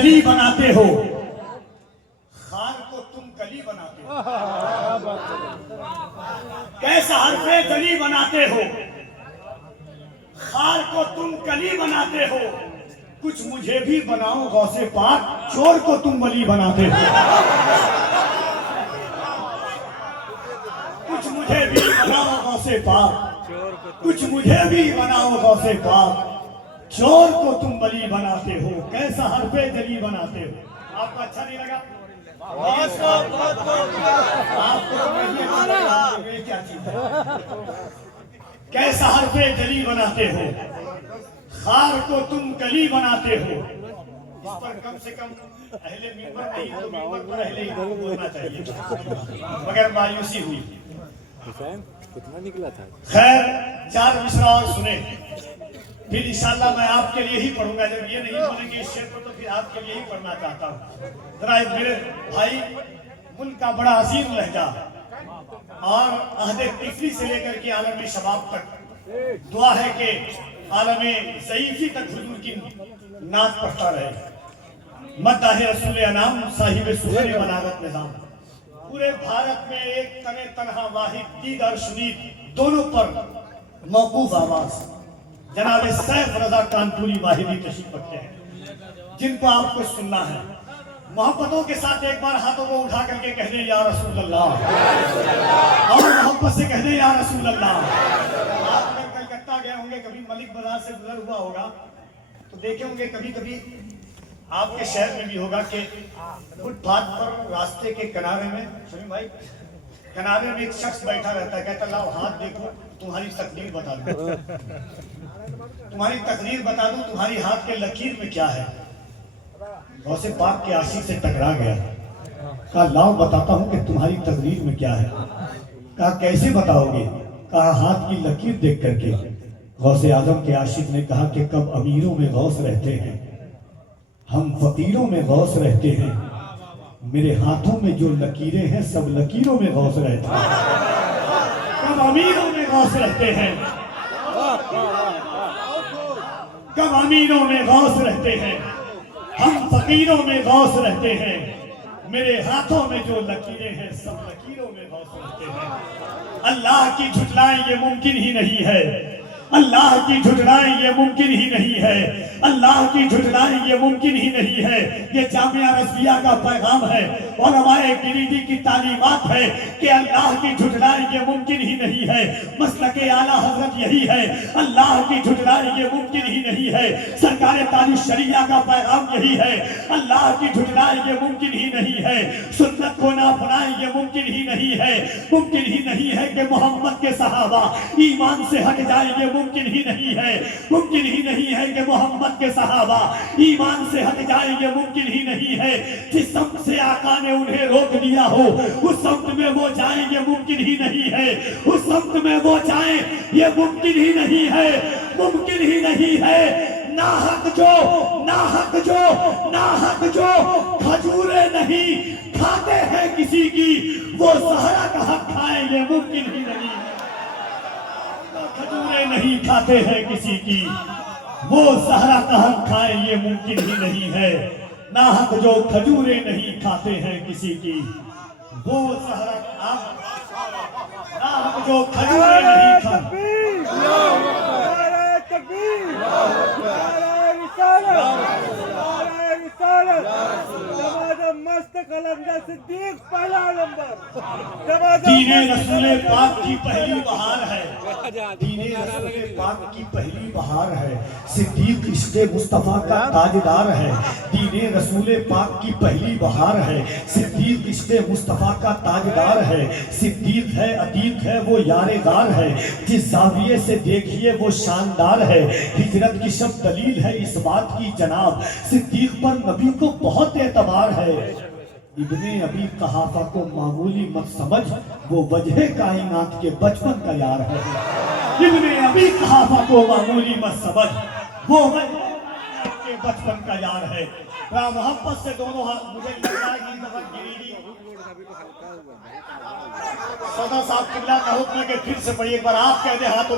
जली बनाते हो, खार को तुम कली बनाते हो। कैसा हरफे जली बनाते हो, खार को तुम कली बनाते हो। कुछ मुझे भी बनाओ गौसे पाक, चोर को तुम वली बनाते हो। कुछ मुझे भी बनाओ गौसे पाक, कुछ मुझे भी बनाओ गौसे पाक, चोर को तुम वली बनाते हो। कैसा हरफे जली बनाते हो। आपको अच्छा नहीं लगा? आपको क्या चीज है? कैसा हरफे जली बनाते हो, खार को तुम कली बनाते हो। इस पर कम से कम अहले मिंबर नहीं तो मिंबर पर अहले इधर बोलना चाहिए, मगर मायूसी हुई। कितना निकला था? खैर, 4 मिसरा और सुने, फिर इंशाअल्लाह मैं आपके लिए ही पढ़ूंगा। जब ये नहीं बोलेंगे इस शेर को तो फिर आपके लिए ही पढ़ना चाहता हूँ। जरा मेरे भाई, मुल्क का बड़ा अजीम लहजा और अहदे तिफली से लेकर के आलम शबाब तक दुआ है कि आलम ज़ईफ़ी तक हुजूर की नात पढ़ता रहे। मद्दाह रसूल अनाम साहिब सुहर बलागत निज़ाम। पूरे भारत में एक तने तनहा वाहिद दीद और शुनीद दोनों पर मौकूफ आवाज जनाब सैफ रजा कानपुरी वाहिदी तशरीफ रखते हैं, जिनको आपको सुनना है। मोहब्बतों के साथ एक बार हाथों को उठा करके कह दे या रसूल अल्लाह, और मोहब्बत से कह दे या रसूल अल्लाह। आप अगर कलकत्ता गए होंगे, कभी मलिक बाजार से गुजर हुआ होगा तो देखे होंगे, कभी कभी आपके शहर में भी होगा कि फुटपाथ पर रास्ते के किनारे में, सुनिए भाई, किनारे में एक शख्स बैठा रहता है, कहता लाओ हाथ देखो, तुम्हारी तकदीर बता दूं, तुम्हारी तकदीर बता दूं, तुम्हारी हाथ के लकीर में क्या है। गौसे पाक के आशिक से टकरा गया, कहा लाओ बताता हूं कि तुम्हारी तकदीर में क्या है। कहा कैसे बताओगे? कहा हाथ की लकीर देख करके। गौसे आजम के आशिक ने कहा कि कब अमीरों में गौस रहते हैं, हम फकीरों में गौस रहते हैं, मेरे हाथों में जो लकीरें हैं सब लकीरों में गौस रहते हैं। कब अमीरों में गौस रहते हैं, कब अमीरों में गौस रहते हैं, हम फकीरों में गौस रहते हैं, मेरे हाथों में जो लकीरें हैं सब लकीरों में गौस रहते हैं। अल्लाह की झुटलाएं ये मुमकिन ही नहीं है, अल्लाह की झुटलाएं ये मुमकिन ही नहीं है, अल्लाह की झुटलाएं ये मुमकिन ही नहीं है। ये जामिया रज़विया का पैगाम है और हमारे गिरिडीह की तालीमात है कि अल्लाह की झुटलाएं ये मुमकिन ही नहीं है। मसलके आला हजरत यही है, अल्लाह की झुटलाएं ये मुमकिन ही नहीं है। सरकार ताजुश शरिया का पैगाम यही है, अल्लाह की झुटलाएं ये मुमकिन ही नहीं है। सुन्नत को ना अपनाएं ये मुमकिन ही नहीं है। मुमकिन ही नहीं है कि मोहम्मद के सहाबा ईमान से हट जाए, ये मुमकिन ही नहीं है। मुमकिन ही नहीं है कि मोहम्मद के सहाबा ईमान से हट जाए, ये मुमकिन ही नहीं है। जिस समत से आका ने उन्हें रोक दिया हो उस समत में वो जाए, ये मुमकिन ही नहीं है। उस समत में वो जाए, ये मुमकिन ही नहीं है, मुमकिन ही नहीं है। नाहक जो खजूरे नहीं खाते हैं किसी की, वो सहरा का हक खाए, ये मुमकिन ही नहीं है। खजूरे नहीं खाते हैं किसी की, वो सहरा का हक खाए, ये मुमकिन ही नहीं है। नाहक जो खजूरे नहीं खाते हैं किसी की, वो सहरा नाहक जो खजूरे नहीं खाते। दीने रसूले पाक की पहली बहार है, दीने रसूले पाक की पहली बहार है। सिद्दीक इश्क़े मुस्तफ़ा का ताजदार है, दीने रसूले पाक की पहली बहार है। सिद्दीक इश्क़े मुस्तफ़ा का ताजदार है। सिद्दीक है, अतीक है, वो यारे गार है, जिस ज़ाविये से देखिए वो शानदार है। हिजरत की शब दलील है इस बात की जनाब, सिद्दीक पर नबी को बहुत एतबार है। इब्ने अबी कहाफा को मामूली मत समझ, वो वजह कायनात के बचपन का यार है। इब्ने अबी कहाफा को मामूली मत समझ, वो वजह कायनात के बचपन का यार है। मोहब्बत से दोनों हाथ, मुझे लग रहा है कि दफा गिरिडीह सदा साहब किबला का हुक्म है कि फिर से पढ़िए, एक बार आप कह दे हाथों